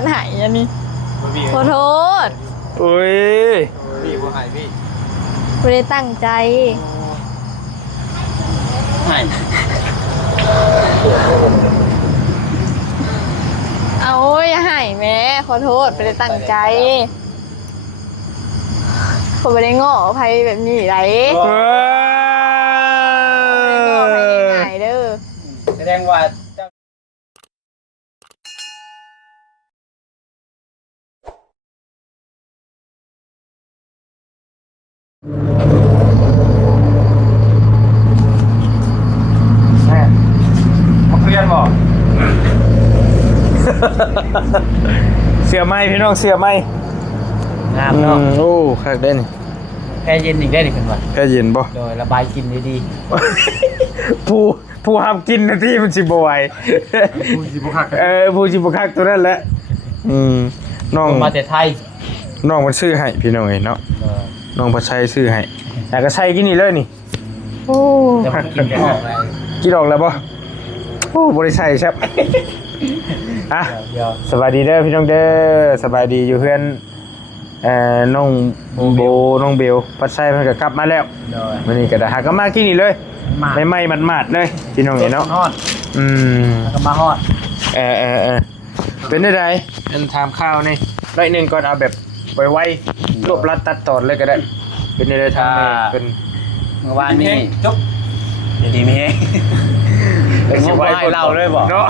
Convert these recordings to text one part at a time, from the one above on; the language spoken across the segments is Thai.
นหายอันนี้ขอโทษ อุ้ย พี่บ่ให้พี่ ไม่ได้ตั้งใจ ให้ เอาอย่าให้แม่ขอโทษไม่ได้ตั้งใจผมไม่ได้ง้อใครแบบนี้ไรง้อใครง่ายเด้อ แสดงว่าเจ้าแม่มาเคลียร์บ่ เสียไม้พี่น้องเสียไม้ งามเนาะ โอ้คักได้นี่ แค่เย็นอีกได้นี่เพิ่นว่า แค่เย็นบ่ โดยระบายกลิ่นดี ผู้ห้ามกินนะที่มันสิบ่ไหว ๆผู้สิบ่คัก ผู้สิบ่คักตัวนั้นแหละน้อง มาแต่ไทย น้องมันซื้อให้พี่น้องเอ้ยเนาะน้องพัชชัยซื้อให้แต่ก็ใช้กินนี่เลยนี่ โอ้ เดี๋ยวมันกินได้ออกเลย กินออกแล้วบ่โอ้บ่ได้ใช้ครับอ่ะ เดี๋ยว สบายดีเด้อพี่น้องเด้อสบายดีอยู่เพื่อนน้องโบน้องเบลพัดไส้เพิ่นก็กลับมาแล้ว โดย วันนี้ก็ได้หาก็มาที่นี่เลยใหม่ๆหมาดๆเลยพี่น้องเอ๋ยเนาะ ฮอด แล้วก็มาฮอด เป็นได้อันถามข้าวนี่ร้อยหนึงก่อนเอาแบบไวๆรวบรัดตัดตอนเลยก็ได้เป็นได้ทางนี้เป็น เมื่อวานนี้จบเดี๋ยวดีมีเฮงเป็นสิไว้เราเลยบ่ เนาะ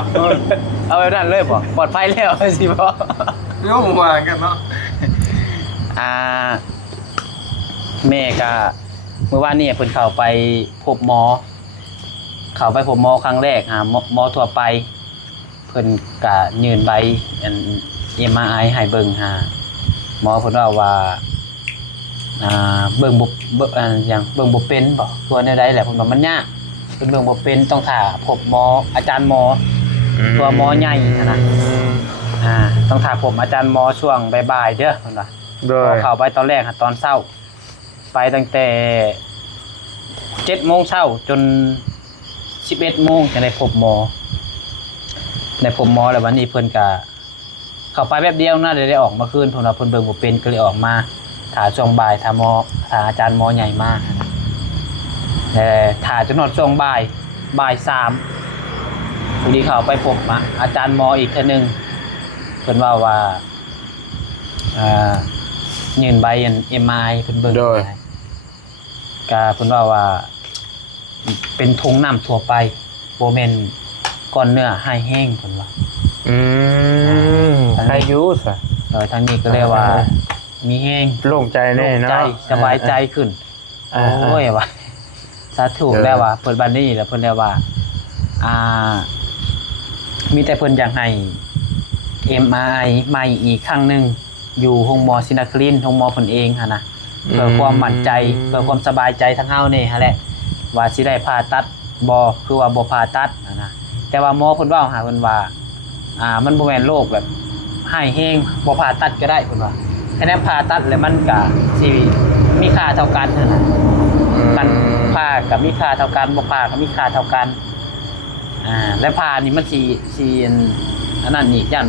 เอาไว้นั่นเลยบ่ปลอดภัยแล้วสิบ่ เรื่องผมมากันเนาะ แม่ก็เมื่อวานนี้เพิ่นเข้าไปพบหมอเข้าไปพบหมอครั้งแรกหมอทั่วไปเพิ่นก็ยื่นใบอัน MRI ให้เบิ่งหมอเพิ่นว่าเบิ่งบ่อย่างเบิ่งบ่เป็นบ่ตัวแนวใดแหละเพิ่นว่ามันยากเพิ่นเบิ่งบ่เป็นต้องท่าพบหมออาจารย์หมอตัวหมอใหญ่นะต้องท่าพบอาจารย์หมอช่วงบ่ายๆเด้อเพิ่นว่า โด พอย เข้าไปตอนแรกตอนเช้าไปตั้งแต่7 โมงเช้าจน11 โมงจะได้พบหมอแล้ววันนี้เพิ่นก็เข้าไปแป๊บเดียวนะเดี๋ยวได้ออกมาคืนเพิ่นว่าเพิ่นเบิ่งบ่เป็นก็เลยออกมาถ่าช่วงบ่ายถ่าอาจารย์หมอใหญ่มากถ่าจนหมดช่วงบ่าย3พอดีเข้าไปพบอาจารย์หมออีกเทื่อนึงเพิ่นว่ายื่นใบMRI เพิ่นเบิ่งก็เพิ่นว่าเป็นทงน้ำทั่วไปบ่แม่นก้อนเนื้อให้แห้งเพิ่นว่าใครอยู่ซะ ทางนี้ก็เรียกว่ามีแห้ง โล่งใจแน่เนาะ สบายใจขึ้นโอ้ยว่าสาธุแล้วว่าเพิ่นบัดนี้แล้วเพิ่นแล้วว่ามีแต่เพิ่นอยากให้ MRI ใหม่อีกครั้งนึงอยู่โรงหมอศรีนครินทร์โรงหมอเพิ่นเองหั่นน่ะเพื่อความมั่นใจเพื่อความสบายใจทั้งเฮานี่หั่นแหละว่าสิได้ผ่าตัดบ่คือว่าบ่ผ่าตัดนะแต่ว่าหมอเพิ่นเว้าหาเพิ่นว่ามันบ่แม่นโรคแบบให้แฮงบ่ผ่าตัดก็ได้เพิ่นว่าแค่นั้นผ่าตัดแล้วมันก็สิมีค่าเท่ากันนั่นน่ะกันผ่าก็มีค่าเท่ากันบ่ผ่าก็มีค่าเท่ากันและผ่านี่มันสิอันนั้นอีกอย่าง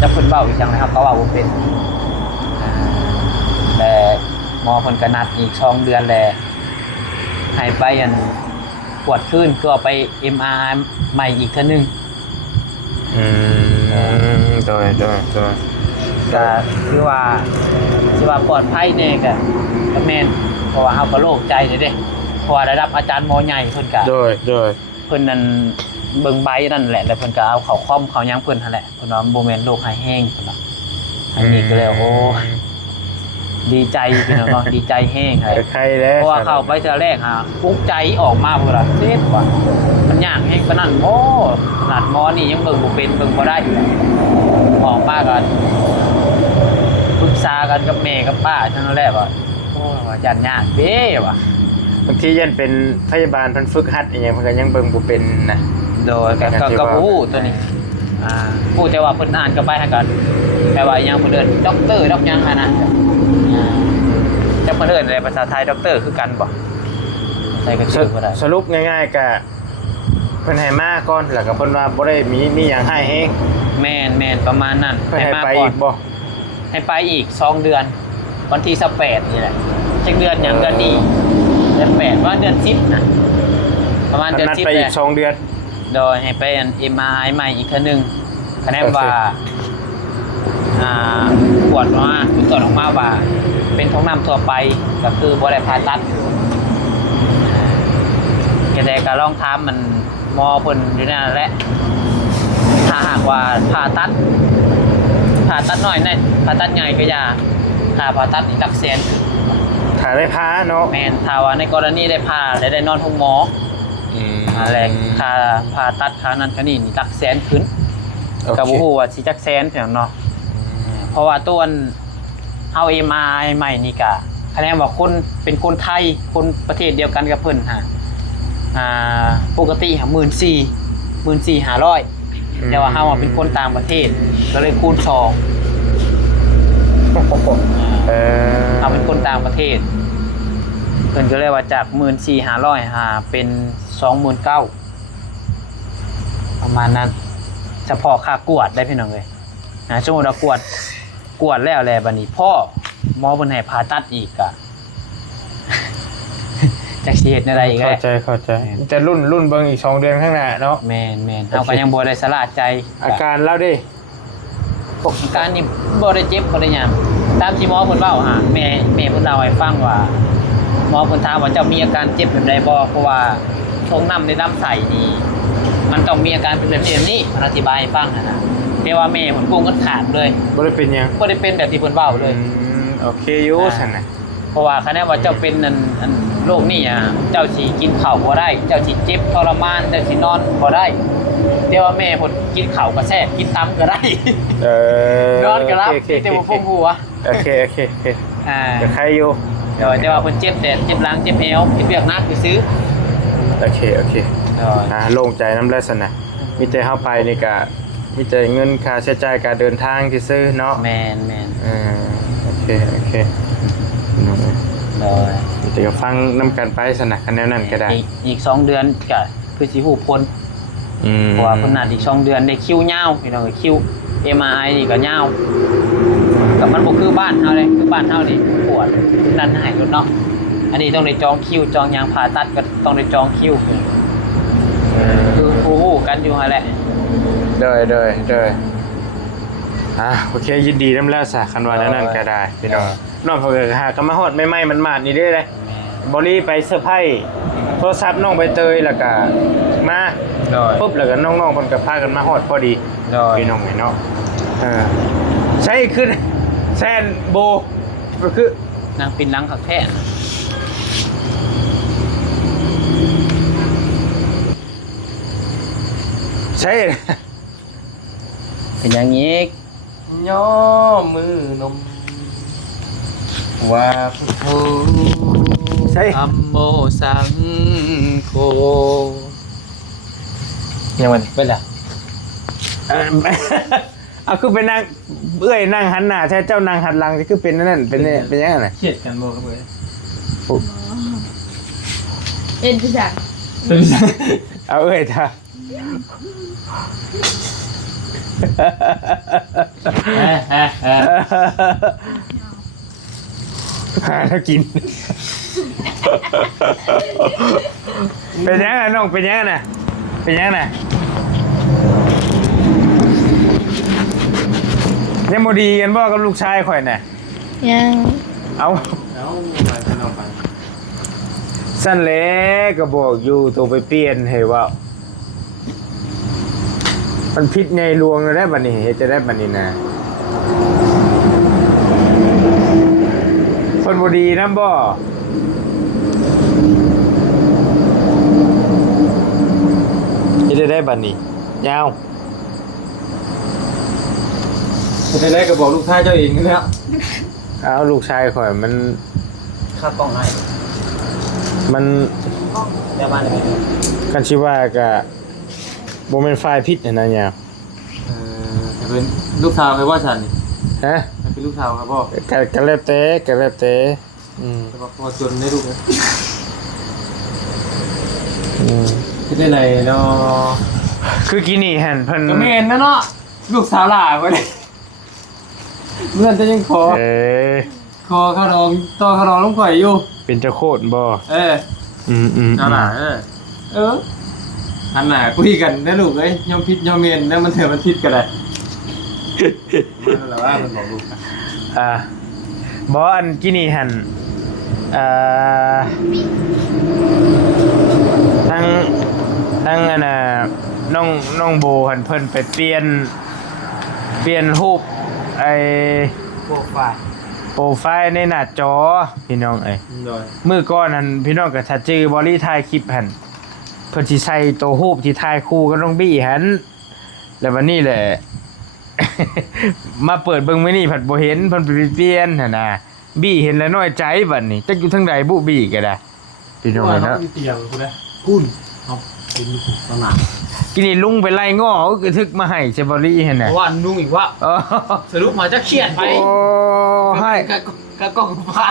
จะเพิ่นเว้าอีกจังนะครับเขาว่าบ่เป็นแต่หมอเพิ่นก็นัดอีก2 เดือนแลให้ไปปวดขึ้นก็ไป MRI ใหม่อีกเทื่อนึงโดยก็คือว่าปลอดภัยแน่ก็แม่นเพราะว่าเฮาก็โล่งใจเด้เพราะว่าระดับอาจารย์หมอใหญ่เพิ่นก็โดยเพิ่นนั่นเบิ่งใบนั่นแหละแล้วเพิ่นก็เอาเข้าคอมเข้าหยังเพิ่นนั่นแหละเพิ่นว่าบ่แม่นโรคหายแห้งเพิ่นว่าอันนี้ก็เลยโอ้ดีใจพี่น้องเนาะดีใจแห้งครับ ใครแล้ว เพราะว่าเข้าไปเทื่อแรกปลุกใจออกมาพุ่นล่ะเฮ็ดว่ามันยากแฮงปานนั้นโอ้ขนาดหมอนี่ยังเบิ่งบ่เป็นเบิ่งบ่ได้อยู่ออกมาก็ปรึกษากันกับแม่กับป้าทั้งนั้นแหละว่าโอ้ว่าจันยากเด้ว่ะ บางทียันเป็นพยาบาลเพิ่นฝึกหัดอีหยังเพิ่นก็ยังเบิ่งบ่เป็นนะ โดยกับผู้ตัวนี้ผู้แต่ว่าเพิ่นอ่านกันไปให้กันแต่ว่ายังเพิ่นเอิ้นด็อกเตอร์ด็อกยังนะจะเพิ่นเอิ้นในภาษาไทยด็อกเตอร์คือกันบ่ใส่ก็ชื่อบ่ได้ สรุปง่ายๆก็เพิ่นให้มาก่อนแล้วก็เพิ่นว่าบ่ได้มีหยังให้เอง แม่นประมาณนั้น เพิ่นให้ มา ไป ก่อ อี น กบ่ ให้ไปอีก2เดือน วันที่28นี่แหละจักเดือนหยังเดือนนี้เดือน8ว่าเดือน10น่ะประมาณเดือน นัด 10 ไป แห อีก ละ 2 เดือน โดยให้ไปอัน MRI ใหม่อีกเทื่อนึงคะแนนว่าปวดว่าตรวจออกมาว่าเป็นท้องน้ำทั่วไปก็คือบ่ได้ผ่าตัดแต่ก็ลองถามมันหมอเพิ่นอยู่นั่นแหละถ้าหากว่าผ่าตัดน้อยนั่นผ่าตัดใหญ่ก็อย่าถ้าผ่าตัดอีกหลักแสน ถ้าได้พาเนาะ แม่นถ้าว่าในกรณีได้ผ่าและได้นอนห้องหมออะไรค่าผ่าตัดค่านั้นค่านี้นี่หลักแสนขึ้น โอเค ก็บ่ฮู้ว่าสิจักแสนเพียงเนาะเพราะว่าตัวเฮา MRI ใหม่นี่ก็คะแนนว่าคนเป็นคนไทยคนประเทศเดียวกันกับเพิ่นฮะปกติ14,500แต่ว่าเฮาเป็นคนต่างประเทศก็เลยคูณ2 เอาเป็นคนต่างประเทศเพิ่นก็เลยว่าจาก 14,500 เป็น 29,000 ประมาณนั้นเฉพาะค่ากวดได้พี่น้องเลยสมมุติว่ากวดแล้วบัดนี้พ่อหมอเพิ่นให้ผ่าตัดอีกอะจักสิเฮ็ดแนวใดอีกแหละ เข้าใจจะรุ่นเบิ่งอีก2 เดือนข้างหน้าเนาะ แม่นเฮาก็ยังบ่ได้สลาดใจ อาการเล่าดิ อาการนี่บ่ได้เจ็บบ่ได้หยังตามที่หมอเพิ่นเว้าหาแม่เพิ่นเล่าให้ฟังว่าหมอเพิ่นถามว่าเจ้ามีอาการเจ็บแบบใดบ่เพราะว่าท้องน้ำในลำไส้นี่มันต้องมีอาการเป็นแบบนี้มันอธิบายให้ฟังนะแต่ว่าแม่เพิ่นกุ้งกันขาดเลย บ่ได้เป็นหยัง บ่ได้เป็นแบบที่เพิ่นเว้าเลย โอเคอยู่ซั่นน่ะ เพราะว่าคะแนนว่าเจ้าเป็นอันโรคนี้เจ้าสิกินข้าวบ่ได้เจ้าสิเจ็บทรมานเจ้าสินอนบ่ได้แต่ว่าแม่เพิ่นกินข้าวก็แซ่บกินตำก็ได้ นอนก็รับแต่บ่ฟุ้งหัว โอเคจะใครอยู่ แต่ว่าเพิ่นเจ็บแต่เจ็บหลังเจ็บเอวเจ็บเวียกหนักซื่อ โอเคโล่งใจน้ำแร่สนะมีแต่เข้าไปนี่ก็มีแต่เงินค่าใช้จ่ายการเดินทางที่ซื้อเนาะ แม่น โอเค โดย จะก็ฟังน้ำกันไปสนะกันแนวนั้นก็ได้ อีก2เดือนก็คือสิฮู้ผลเพราะว่าเพิ่นนัดอีก2เดือนได้คิวยาวพี่น้องคิว MRI นี่ก็ยาวกับมันบ่คือบ้านเฮาเลยคือบ้านเฮานี่ปวดนั่นให้รถเนาะอันนี้ต้องได้จองคิวจองยางผ่าตัดก็ต้องได้จองคิวคือฮู้กันอยู่หั่นแหละ โดยโอเคยินดีน้ำแล้วสะคันว่านั้นก็ได้พี่น้องน้องเพิ่นก็หาก็มาฮอดใหม่ๆมันมาดนี่เด้เลยบริไปเซอร์ไพรส์โทรศัพท์น้องใบเตยแล้วก็มา โดย ปุ๊บแล้วก็น้องๆเพิ่นก็พากันมาฮอดพอดี โดย พี่น้องเนาะใช่ขึ้นแซนโบก็คือน างปินหลังคักแท้ ใช่ เป็นอย่างนี้ ย่อมือนมว่าพุทโธ ใช่ ธัมโมสังโฆ ยังมัน เป็นล่ะ เอาคือเป็นนางเอ้ยนั่งหันหน้าใช่เจ้านางหันหลังที่คือเป็นนั่นเป็นยังไงน่ะ เครียดกันบ่ครับเว้ย เอ็นพี่จัง เอาเอ้ยท่าหาแล้วกิน เป็นยังไงน้องเป็นยังไงน่ะเป็นยังไงน่ะยังโมดีกันบ่กับลูกชายข่อยน่ะ ยัง เอา เอาไปกันเอาไป สั้นเล็กก็บอกอยู่ตัวไปเปลี่ยนให้ว่ามันพิษในลวงได้บัดนี้เฮ็ดจะได้บัดนี้นะคนบ่ดีนะบ่เฮ็ดจะได้บัดนี้ยาว จะได้ก็บอกลูกค้าเจ้าเองนี่แล้ว เอาลูกชายข่อยมัน ค่ากล้องให้ มัน เดี๋ยวมาเลย กันสิว่าก็บ่แม่นฝ่ายผิดนะยาว จะเป็นลูกสาวใครว่าฉันนี่ ฮะ เป็นลูกสาวครับพ่อ ก็แล้วแต่อืม แต่ว่าพอจนได้ลูกนะ อืม คิดได้ไรเนาะ คือกินนี่หั่นเพิ่น ก็ไม่เห็นนะเนาะ ลูกสาวหล่าบ่ได้เมื่อจะยังขอ ขอขนมต่อขนมลงข่อยอยู่ เป็นเจ้าโคตรบ่ อืม เอาล่ะอันน่ะคุยกันได้ลูกเอ้ยยอมผิดยอมเมนแล้วมันเถอะมันผิดกันเลยมันแล้วว่ามันบอกลูกนะ บ่อันกินนี่หั่นทั้งอันน่ะน้องโบหั่นเพิ่นไปเปลี่ยนรูปไอ้ โปรไฟล์ โปรไฟล์ในหน้าจอพี่น้องเอ้ย โดย มื้อก่อนหั่นพี่น้องก็ถ้าจื้อบอลี่ถ่ายคลิปหั่นเพิ่นสิใส่ตัวรูปที่ถ่ายคู่กับน้องบี้หั่นแล้ววันนี้แหละ มาเปิดเบิ่งมื้อนี้ผัดบ่เห็นเพิ่นไปเปลี่ยนหั่นน่ะบี้เห็นแล้วน้อยใจบัดนี้จักอยู่ทางใดบุบี้ก็ได้พี่น้องเอ้ยเนาะ เตียงกูนะคุณเอาเป็นตลาด กินนี่ลุงไปไล่ง้อเอากระทึกมาให้ใช่บอลี่หั่นน่ะ เพราะว่านุ่งอีกว่า อ๋อ สรุปมาจะเครียดไป โอ้ให้ กะกล้องพาด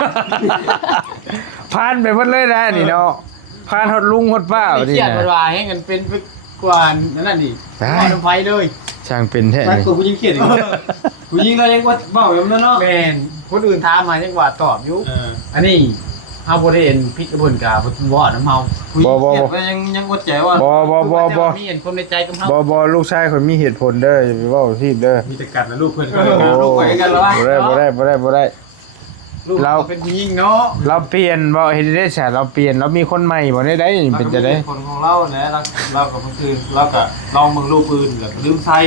ผ่านไปเพิ่นเลยนะนี่เนาะผ่านฮอดลุงฮอดป้า ไม่ บัด เค นี้ รียด นะ มันว่าให้กันเป็นกว่านั่นดิ ได้ น้ำไฟเลย ช่างเป็นแท้ แต่ นี่ กูยิงเขียนอีกกูยิงเรายังว่าเบาอยู่นั่นเนาะ แมนคนอื่นถามมาจังหว่าตอบอยู่อันนี้เฮาบ่ได้เห็นพิษกระบวนการบ่น้ำเฮา กูยิงเขียนไปยังอดใจว่า บ่ มีเห็นคนในใจกับเฮา บ่ลูกชายข่อยมีเหตุผลเด้ออย่าไปเว้าทีบเด้อ มีแต่กัดนะลูกเพื่อน ลูกไปกันแล้ววะ บ่ได้ ลูกเราเป็นผู้หญิงเนาะ เราเปลี่ยนบ่เฮ็ดได้ซะเราเปลี่ยนเรามีคนใหม่บ่ได้ได้นี่เป็นจะได้ คนของเราเนี่ยเรากับมันคือเรากับลองมึงลูกปืนกับลืมใช้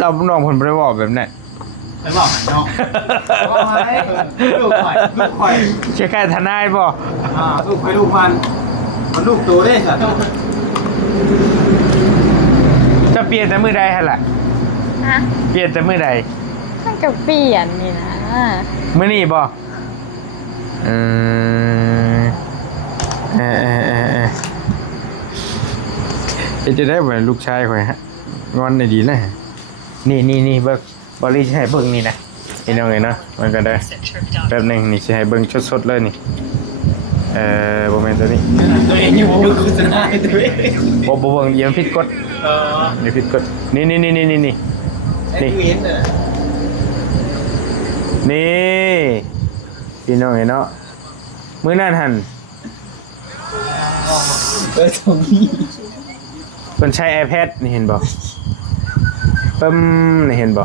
เราน้องเพิ่นบ่ได้เว้าแบบนั้น ไปบอกเนาะว่าไงลูกข่อย แค่ทนายบ่ ลูกข่อยลูกมันลูกตัวได้สัตว์ จะเปลี่ยนแต่มื้อใดหั่นล่ะ ฮะ เปลี่ยนแต่มื้อใด มันก็เปลี่ยนนี่นะ มื้อนี้บ่เอจะได้เหมือนลูกชายข่อยฮะงอนได้ดีเลยนี่เบิ่งบอลลี่สิให้เบิ่งนี่นะนี่น้องเอ้ยเนาะมันก็ได้แป๊บหนึงนี่สิให้เบิ่งสดๆเลยนี่บ่แม่นตัวนี้ ตัวเองอยู่บ่คือจะได้ตัวเอง บ่เบิ่งอย่าผิดกฎอย่าผิดกฎนี่นี่ ไอ้ที่เห็นน่ะ นี่พี่น้องเอ้ยเนาะมื้อนั้นหั่น ตรงนี้ เพิ่นใช้ iPad นี่เห็นบ่ปึ้มนี่เห็นบ่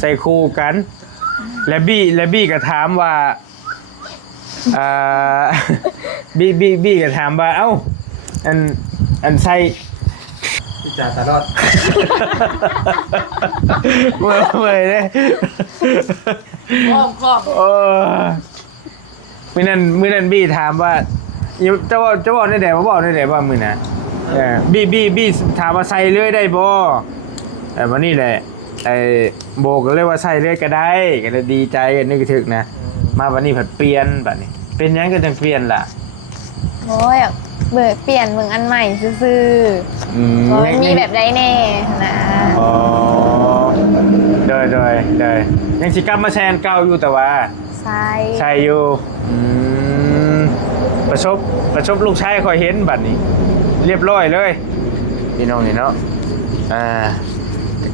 ใส่คู่กัน และบี้ก็ถามว่าบี้ก็ถามว่าเอ้าอันใส่ พี่จ่าตลอด เมื่อยเด้ ครอบ มื้อนั้นบี้ถามว่าจะบอกได้แต่บอกได้แต่ว่ามื้อน่ะบี้ถามว่าใส่เรื่อยได้บ่แต่วันนี้แหละไอ้โบก็เลยว่าใส่เรื่อยก็ได้ก็เลยดีใจกันนึกถึกนะมาวันนี้ผัดเปลี่ยนบัดนี้เป็นหยังก็จังเปลี่ยนล่ะ โอ้ยเบิกเปลี่ยนมึงอันใหม่ซื่อๆว่ามันมีแบบใดแน่นะ อ๋อเดยยังสิกลับมาแชนเก่าอยู่แต่ว่า ใช่ ใช่อยู่ประชบลูกชายคอยเห็นบัดนี้ เรียบร้อยเลยพี่น้องนี่เนาะ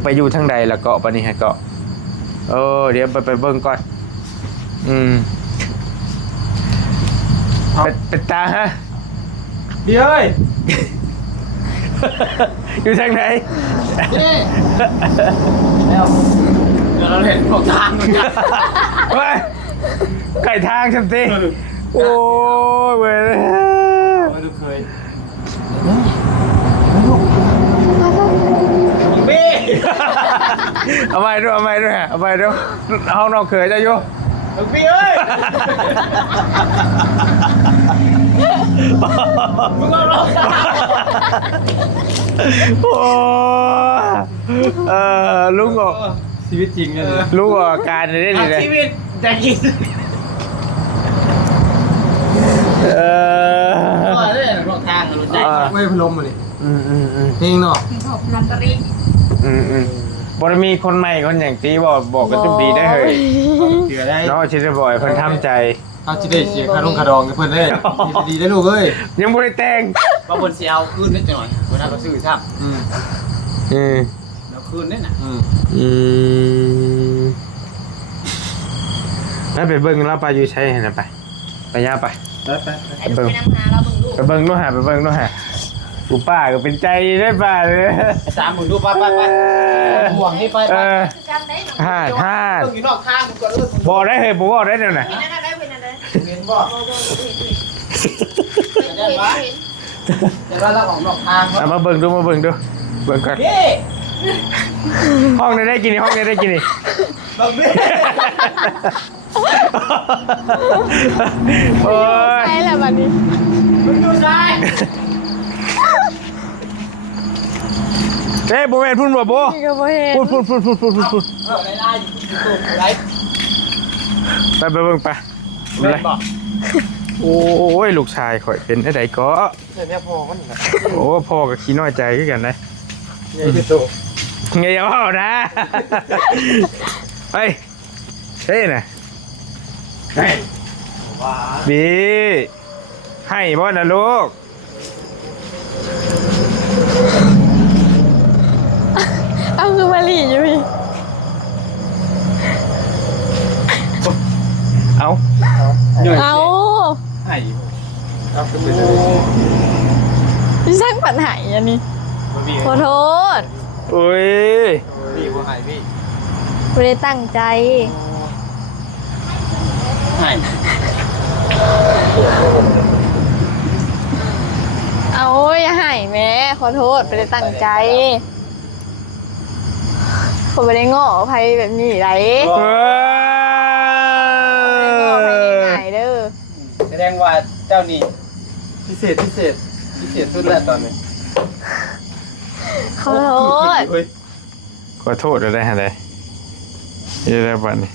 ไปอยู่ทางใดละเกาะปะนี่ฮะเกาะเดี๋ยวไปเบิ่งก่อนเป็นตาฮะ เดี๋ยวเอ้ย อยู่ทางไหน แล้วเดี๋ยวเราเห็นพวกทางเหมือนกัน เฮ้ยไก่ทางฉันสิโอ้ยเว้ย ไม่ดูเคย เบ้ เอาไปด้วยห้องนอกเขยจะอยู่ ลูกพี่เอ้ยมึงก็รอข้า โอ้ลุงออก ชีวิตจริงเลย ลุงออกอาการได้ดีเลย ชีวิตจะกินก็เลยพวกทางรู้ใจ ไม่พลมเลย อืม เพลงเนาะ บริมีคนใหม่คนอย่างตีบอกก็จุบดีได้เฮ้ย เสือได้ เนาะชิดบ่อยเพิ่นทำใจ เอาจิได้เสียคาดองกับเพื่อนได้ดีได้ลูกเอ้ย ยังบ่ได้แต่ง ว่าบนเสียวขึ้นนิดหน่อยวันนั้นก็ซื้อซ้ำ คืนนี่น่ะ แล้วไปเบิ่งเราไปอยู่ใช้เห็นไปย่าไป ไอ้ลูกไปนำหาเราเบิ่งลูก ไปเบิ่งนู่นหาไปเบิ่งนู่นหากูป้าก็เป็นใจได้ป้าเลย สามมึงดูไปห่วงนี่ไป จำได้หนู ห้า ต้องอยู่นอกข้างมึงก่อน บอกได้เฮ้ยบอกได้เดี๋ยวไหน กินนั่นได้เป็นอะไร เห็นบ่ เห็น แต่ว่าเราออกนอกทาง เอามาเบิ่งดูเบิ่งก่อน พี่ ห้องได้กินนี่ห้องได้กินนี่ ลองดิ โอ้ย ใช่แหละบัดนี้ มึงดูซ้าย เฮ้ยบ่แม่นพุ่นบ่โบ นี่ก็บ่เห็น พุ่น อะไรได้อยู่ตรงไหน ไปเบิ่งไป เล่นบ่ โอ้ยลูกชายข่อยเป็นไดก็ เนี่ยพอมันนะ โอ้พ่อก็ขี้น้อยใจคือกันนะ เนี่ยที่ตัว ไงเอานะเฮ้ยเฮ้ยน่ะ เฮ้ยว้า บีให้บ่นะลูก เอาคือมาหลีอยู่พี่ เอา เอา ไอ้ เอาขึ้นไปเลย พี่ช่างปัญหาอันนี้ขอโทษ โอ้ย พี่ว่าไงพี่ ไม่ได้ตั้งใจ ไง เอาอย่าให้แม่ขอโทษไม่ได้ตั้งใจผมไม่ได้ง้อใครแบบนี้ไร เอ ไม่ได้ง้อใครง่ายๆเด้อ แสดงว่าเจ้านี่ พิเศษสุดแล้วตอนนี้ ขอโทษ เฮ้ย ขอโทษได้ฮะได้ยังได้บ้านนี่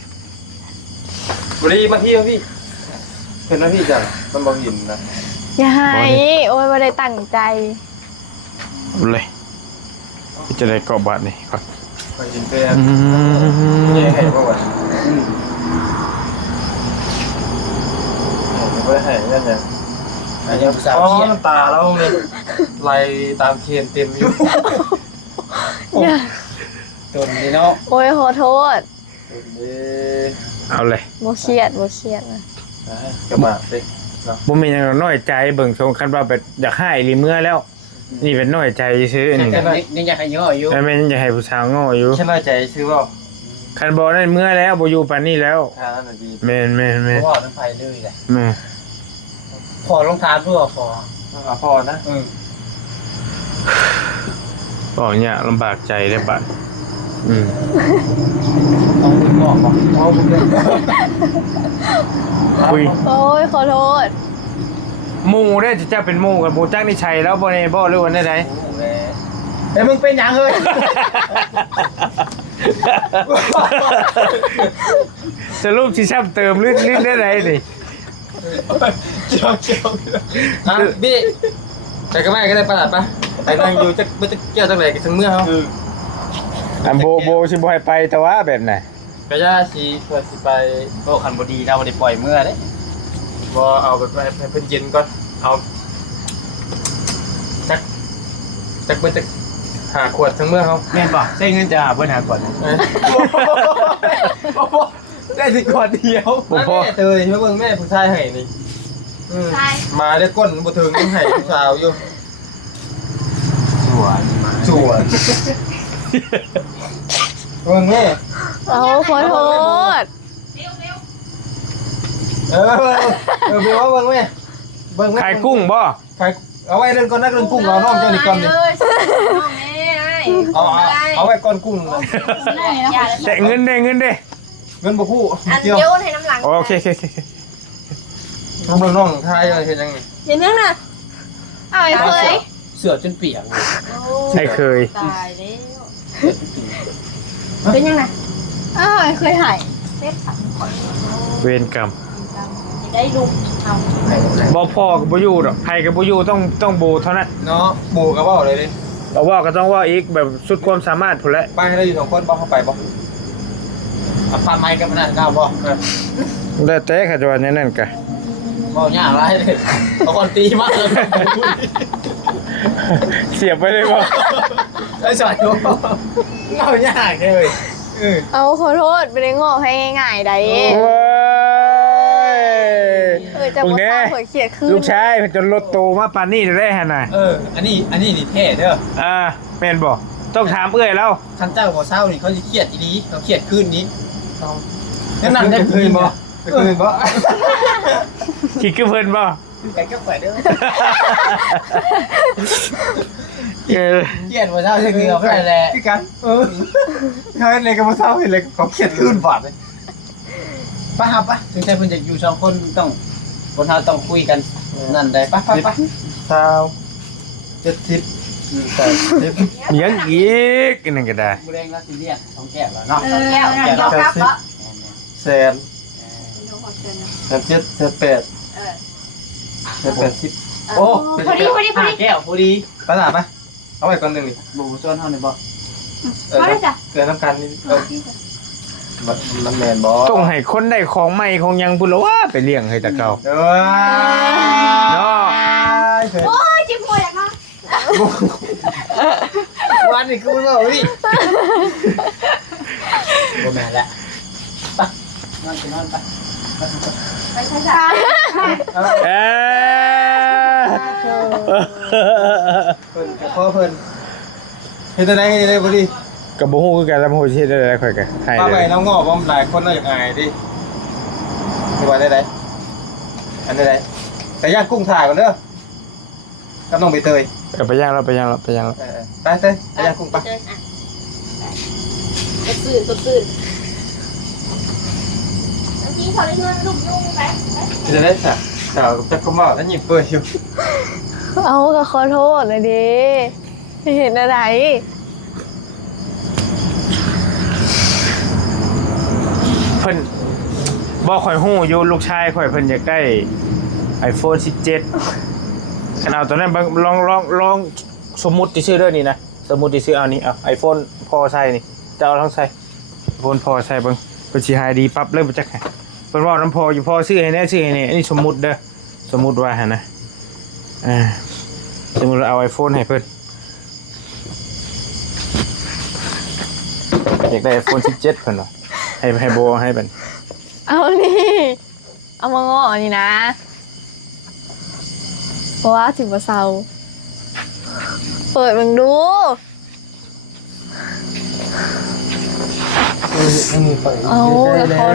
บรีมาที่พี่เห็นนะพี่จังมันบอกหินนะ อย่าให้โอ้ยไม่ได้ตั้งใจ เลยจะได้กรอบบ้านนี่ก่อน ไปหินเปย์เนี่ยให้พวกมันไม่ได้ให้นั่นเนี่ย อันนี้ภาษา อ๋อ เขียน น้ำตาเราเนี่ยไหลตามเคียนเต็มอยู่ อย่า ตัวนี้เนาะ โอ้ยขอโทษ เอาเลย โมเครียดนะ กระมาสิ บ่มีหยังน้อยใจเบิ่งทรงคันว่าแบบอยากให้ลิเมื่อแล้ว นี่เป็นน้อยใจซื้ออันนี้ นี่อยากให้ย่ออยู่ แต่แม่นอยากให้ผู้สาวง้ออยู่ แค่น้อยใจซื้อว่า คันบ่นั่นเมื่อแล้วบ่อยู่ปานนี้แล้ว ทางนั้นดี แม่น พ่อน้ำไฟเลยแหละ แม่ พอลงทานเพื่อพอ พอนะ บอกเนี่ยลำบากใจได้บัดอืม ต้องบอกเอาไปเลย คุย โอ้ยขอโทษ หมู่ได้จะเป็นหมู่กับหมู่จักนี่ชัยแล้วบ่ได้บ่หรือว่าได้ เฮ้ยมึงเป็นยังเลย สรุปสิซ้ำเติมลื่นได้ไดนี่ เจียวบี้แต่ก็ไม่ก็ได้ประหลาดปะไปนั่งอยู่จะไม่จะเกี่ยวจังไหนกันทั้งเมื่อเขา อันโบสิบ่ให้ไปแต่ว่าแบบไหน กระยาชีเพื่อสิไป โอ้คันบดีเราได้ปล่อยเมื่อเด้ บอเอาไปให้เพิ่นเย็นก่อนเอาจักเพิ่นจะหาขวดทั้งเมื่อเขา แม่นป่ะใช้เงินจะหาเพื่อนหาก่อน ได้สิขวดเดียวแม่เตยเมื่อแม่ผู้ชายให้นี่มาได้ก้นบ่ถึงยังให้ผู้สาวอยู่ สวน เบิ่งแม่ เอาขอโทษ เบิ่งว่าเบิ่งแม่เบิ่งแม่ ขายกุ้งบ่ ขายเอาไว้เรื่องก่อนนักเรื่องกุ้งเอาน้องเจ้านี่ก่อนดิเอาไว้ก่อนกุ้งนะ แต่เงินเด้ เงินบ่คู่ อัน เกี่ยว เดียวให้น้ำหลัง โอเค น้องทายเฮ็ดยังไง เห็นยังน่ะเอาไอ้เคย เสือจนเปียก ใช่เคย ตายแล้วเป็นยังไงอ้าวไอ้เคยหายเซ็ตขัน เวรกรรม ได้ลุกเอา บ่พอกับบ่อยู่ดอกใครกับบ่อยู่ต้องโบเท่านั้น เนาะบูกับว่าเลยดิ เราว่าก็ต้องว่าอีกแบบสุดความสามารถพุ่นแหละ ไปให้เราอยู่2คนบ่เข้าไปบ่ เอาปลาไม้กับมันก้าวบ่ แล้วแต่เขาจะว่าแนั่นกะ บ่ยากไรเลยเอาคนตีมากเลย เสียบไปเลยบ่ ไอ้สอนดูเงายากเลยเออ เอาขอโทษไม่ได้งอให้ง่ายๆได้ โอ้ย จะมาสร้างหัวเขียดขึ้น ลูกชายจนรถโตมาปานนี้ได้ฮะน่ะ อันนี้นี่เท่เด้อ แม่นบ่ต้องถามเอื้อยแล้ว ท่านเจ้าของเศร้านี่เขาจะเครียดอีนี้เขาเครียดคืนนี้นั่นได้คืนบ่คืนบ่ คิดคือเพิ่นบ่ ไก่ก็แขวเด้อ เออ เครียดบ่เศร้าจะคือเอาไปแหละพี่กันเขาเห็นอะไรก็บ่เศร้าเห็นอะไรก็เครียดคืนบาดเลยป้าครับป้าถึงใจเพิ่นจะอยู่2คนต้องคนเฮาต้องคุยกันนั่นได้ป้าเศร้า70 80 มีหยังอีกนั่นก็ได้ บุเรงแล้วสิเรียกของแก้วแล้วเนาะ แก้วแก้วครับปะ แสน7 8 80โอ้ พอดี แก้วพอดี ตลาดปะเอาไว้ก่อนหนึ่งนี่ หมูส่วนเท่านี้บ่ เกินน้ำกันนี่มันแมนบอ ต้องให้คนได้ของใหม่ของหยังพุ่นละว่าไปเลี้ยงให้ตะเก่า เด้อ เนาะ โอ้ยจิ้มหัวอย่างนั้น วันนี้กูไม่บอกพี่โมแมนแล้ว นอนไปนอนไป ไปช้า เออ เพิ่นกับพ่อเพิ่นเฮ็ดได้ให้ได้บ่ดิ ก็บ่ฮู้คือกันแล้วบ่ฮู้สิเฮ็ดได้ค่อยก็ให้ ป้า เล ไป ย น้องงอบอมหลายคนน่าอยากอายดิมีว่าได้อันได้แต่ย่างกุ้งถ่ายก่อนเด้อกับน้องใบเตย ไปย่างแล้ว ไปเตยไปย่างกุ้งไป ตื่นตื่นเมื่อกี้เขาได้เงินลูกยุ่งไหม จะได้สักสาวจะก็มาแล้วหยิบเปิดอยู่ เอาก็ขอโทษเลยดิเห็นอะไร เพิ่นบ่ค่อยฮู้อยู่ลูกชายข่อยเพิ่นอยากได้ iPhone 17คันเอาตัวนั้นลองสมมุติชื่อเด้อนี่นะสมมุติชื่อเอานี่เอา iPhone พอใส่นี่จะเอาลองใส่ iPhone พอใส่เบิ่งเพิ่นสิหายดีปั๊บเลยบ่จักให้เพิ่นว่าน้ำพออยู่พอซื้อให้แน่ซื้อให้แน่อันนี้สมมุติเด้อสมมุติว่าหั่นนะสมมุติเราเอา iPhone ให้เพิ่นอยากได้ iPhone 17เพิ่นว่าให้โบให้เพิ่น เอานี่เอามาง้อนี่นะเพราะว่าสิบกว่าเซาเปิดมึงดู เอาขอ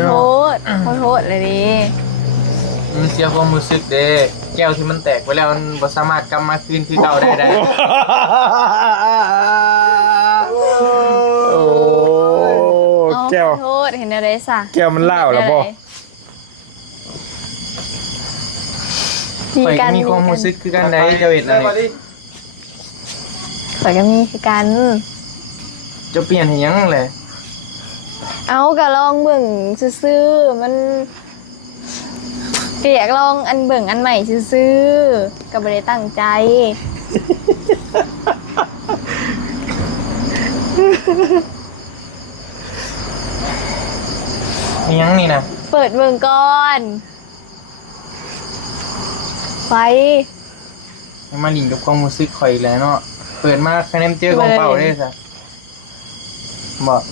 โทษเลยดิ มันเสียความรู้สึกเด้แก้วที่มันแตกไปแล้วมันบ่สามารถกลับมาคืนคือเก่าได้ โอ้แก้ว ขอโทษเห็นอะไรสะ แก้วมันเล่าแล้วบ่ มีกัน มีความรู้สึกคือกันได้เจ้าเห็นอะไร ข่อยก็มีคือกัน จะเปลี่ยนให้ยังแหละ เอากะลองเบิ่งซื่อๆมันเรียกลองอันเบิ่งอันใหม่ซื่อๆก็บ่ได้ตั้งใจ มียังนี่นะ เปิดเบิ่งก่อนไป มาหลิงกับความรู้สึกข่อยอีกแล้วเนาะเปิดมาคะแนนเจอของเป่าได้ซะบอก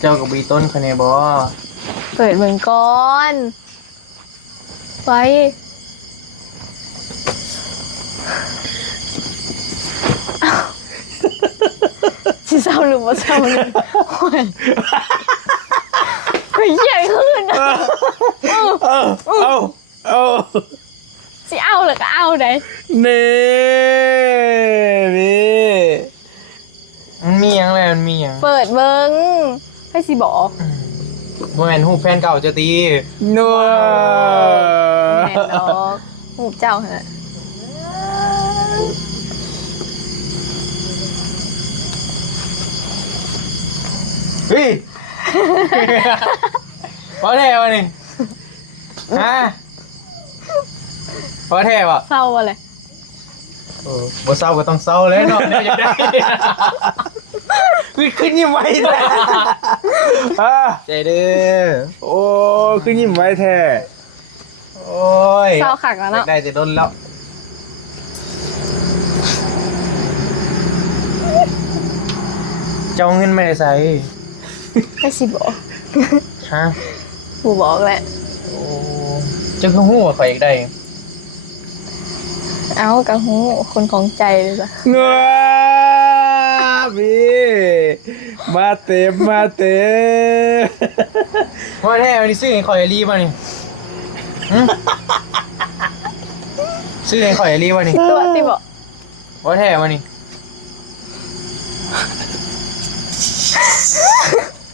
เจ้ากับบีต้นคะแนนบ่ เปิดเบิ่งก่อนไปสิเศร้าหรือบ่เศร้าเนี่ยโอ้ยไปใหญ่ขึ้นนะ เอา สิเอาหรือก็เอาได้ นี่ มันมียังแหละมันมียัง เปิดเบิ่งให้สิบอก บ่แม่นฮู้แฟนเก่าจะตี นัว แม่นดอกหูเจ้าเหรอ เฮ้ยพอแท้วะนี่ฮะพอแท้วะ เศร้าอะไร บ่เศร้าก็ต้องเศร้าเลยเนาะเดี๋ยวจะได้ขึ้นยิ้มไว้แท้ ใจเด้อ โอ้คือยิ้มไว้แท้ โอ้ย เศร้าขักแล้วเนาะ ได้จะโดนแล้ว เจ้าเงินไม่ได้ใส่ ไม่สิบอก ฮะ กูบอกแหละ โอ้เจ้าคือฮู้ว่าข่อยอยากได้ เอากระหูคนของใจเลยจ้ะ เงือพี่มาเต็มมาเต็ม ว่าแท้วันนี้ซื้อให้ข่อยรีบ่นี่หึซื้อให้ข่อยรีบ่นี่ ตัวที่บอก ว่าแท้วันนี้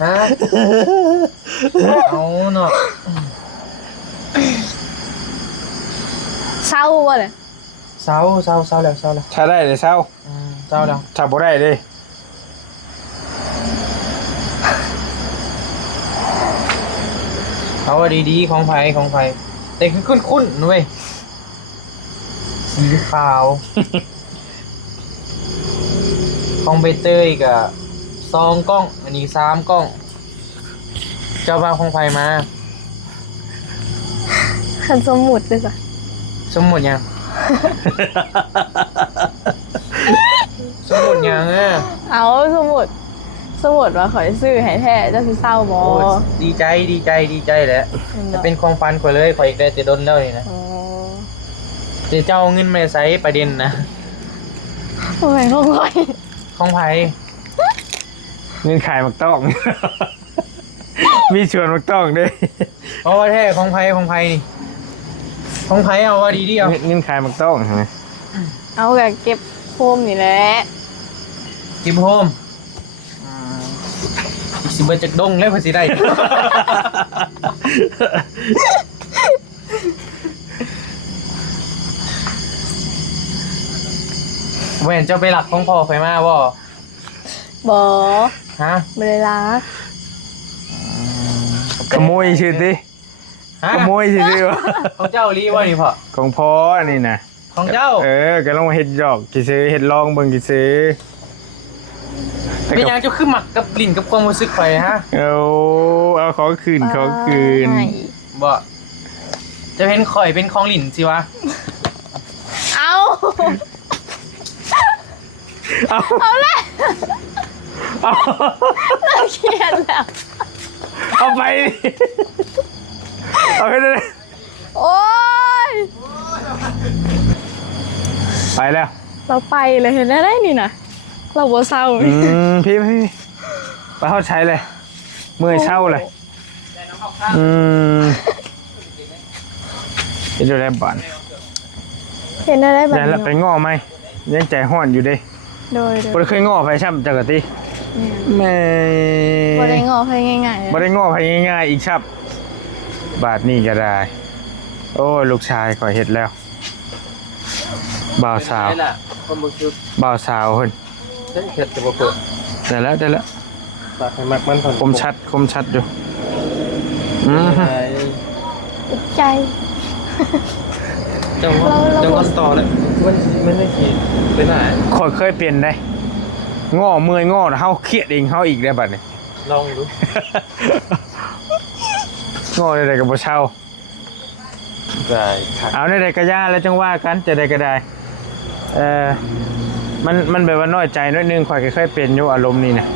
ฮะเอาเนาะ เศร้าว่ะเลย เศร้าแล้วเศร้าแล้ว ถ้าได้เลยเศร้า เศร้าแล้ว ถ้าบ่ได้เลย เอาว่าดีๆของไผแต่คือคุ้นๆนุ้ยสีขาว ของใบเตยกับ2 กล้อง อันนี้3 กล้อง เจ้าบ้าของไผมา คันสมุดเลยจ้ะ สมมุติยัง สมมุติยังอ่ะ เอาสมุดว่าขอยซื้อให้แท้เจ้าสิเศร้าบอ โอ้ดีใจแหละจะเป็นของฟันข่อยเลยข่อยอีกได้แต่ดนแล้วนี่นะ อ๋อ แต่เจ้าเอาเงินมาใช้ประเด็นนะ ทำไมของข่อย ของไผ เงินขายมักต้อง มีชวนมักต้องด้วย เพราะว่าแท้ของไผนี่ของไผเอาว่าดีๆเอา เงินขายมักต้องใช่ไหม เอากะเก็บโฟมนี่แหละ กิมโฮมอีกสิเบิดจากดงแล้วเพิ่นสิได้ แหวนเจ้าไปหลักของพ่อไฟมาบ่ บอ ฮะ ไม่ได้รัก ขโมยชื่อดิ ฮะ ขโมยชื่อดิวะ ของเจ้าลีว่านี่พ่อ ของพ่อนี่นะ ของเจ้า ก็ลองมาเฮ็ดดอกกี่ซื้อเฮ็ดลองเบิ่งกี่ซื้อแต่ เป็น ก็ หยังเจ้าคือหมักกับกลิ่นกับความรู้สึกไปฮะ เอาของคืนของคืน ไม่ บ่จะเป็นข่อยเป็นของหลินสิวะ เอา เอา เอาเลย เอา น่าเกลียดแล้ว เอาไปดิเอาไปเลย โอ๊ย ไปแล้ว เราไปเลยเห็นได้นี่นะเราบ่เศร้า พี่ไปเข้าใช้เลยเมื่อยเช่าเลยจะดูแลบ้าน เห็นได้แบบ แต่ละไป นี้ ง้อไหมยังใจห้อนอยู่เด้ โดย บ่ได้เคยง้อไปช่ำจักรติแม่ บ่ได้งอให้ง่ายๆเลย บ่ได้ง้อไปง่ายๆอีกชับ บาทนี่ก็ได้ โอ้ลูกชายขอเฮ็ดแล้วบ่าวสาว เป็นไงล่ะคนบ่คิด บ่าวสาวเพิ่น เฮ็ดจะบ่เปิด ได้แล้ว ปากให้มักมันก่อน คมชัดอยู่ใจ จังก็ต่อเลยมันไม่คิดไปไหน ข่อยเคยเปลี่ยนได้ง้อเมื่อยง้อแล้วเฮาเครียดเองเฮาอีกได้บัดนี้ ลองดู ง้อได้ก็บ่เช่า ได้ครับ เอาได้ก็ย่าแล้วจังว่ากันจะได้ก็ได้มันแบบว่าน้อยใจน้อยนึงข่อยก็เคยเป็นอยู่อารมณ์นี้นะ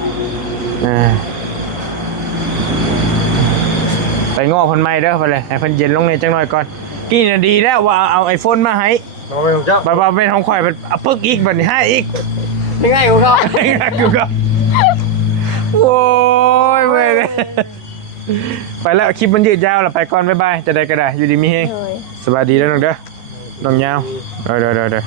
ไปง้อเพิ่นใหม่เด้อไปเลยให้เพิ่นเย็นลงในจังหน่อยก่อนกี่นาทีแล้วว่าเอา iPhone มาให้ น้องไปของเจ้า บ่เป็นของข่อยเป็นเอาปึ๊กอีกบัดนี้ให้อีก ยังไงของเขา กูก็โอ้ยเว้ยไปแล้วคลิปมันยืดยาวแล้วไปก่อนบ๊ายบายจะได้ก็ได้อยู่ดีมีเฮง เลย สวัสดีแล้วน้องเด้อน้องยาวเด้อ